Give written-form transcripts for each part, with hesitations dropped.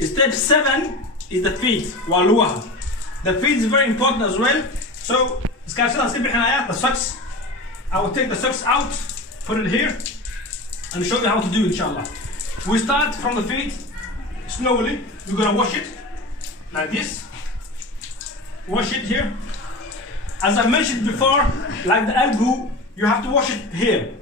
Step 7 is the feet. Lugaha. The feet is very important as well. So, the socks. I will take the socks out, put it here, and show you how to do it, inshallah. We start from the feet slowly. We're gonna wash it like this. Wash it here. As I mentioned before, like the elbow, you have to wash it here.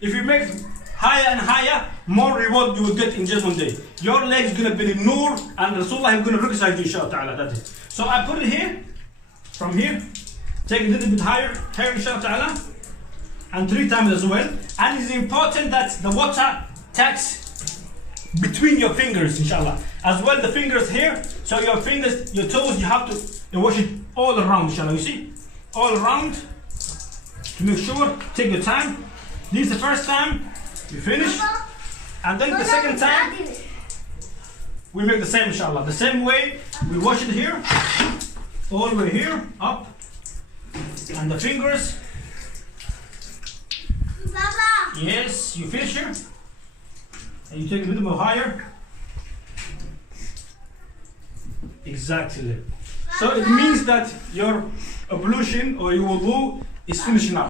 If you make higher and higher, more reward you will get in just one day. Your legs gonna be in nur, and Rasulullah is gonna recognize you, inshallah ta'ala. That's it. So I put it here, from here, take it a little bit higher, inshallah ta'ala, and 3 times as well. And it's important that the water touch between your fingers, inshallah. As well the fingers here, so your fingers, your toes, you have to wash it all around, inshallah. You see? All around, to make sure, take your time. This is the first time, you finish. And then the second time, we make the same, inshallah. The same way, we wash it here, all the way here, up. And the fingers. Yes, you finish here. And you take it a little bit higher. Exactly. So it means that your ablution or your wudu is finished now.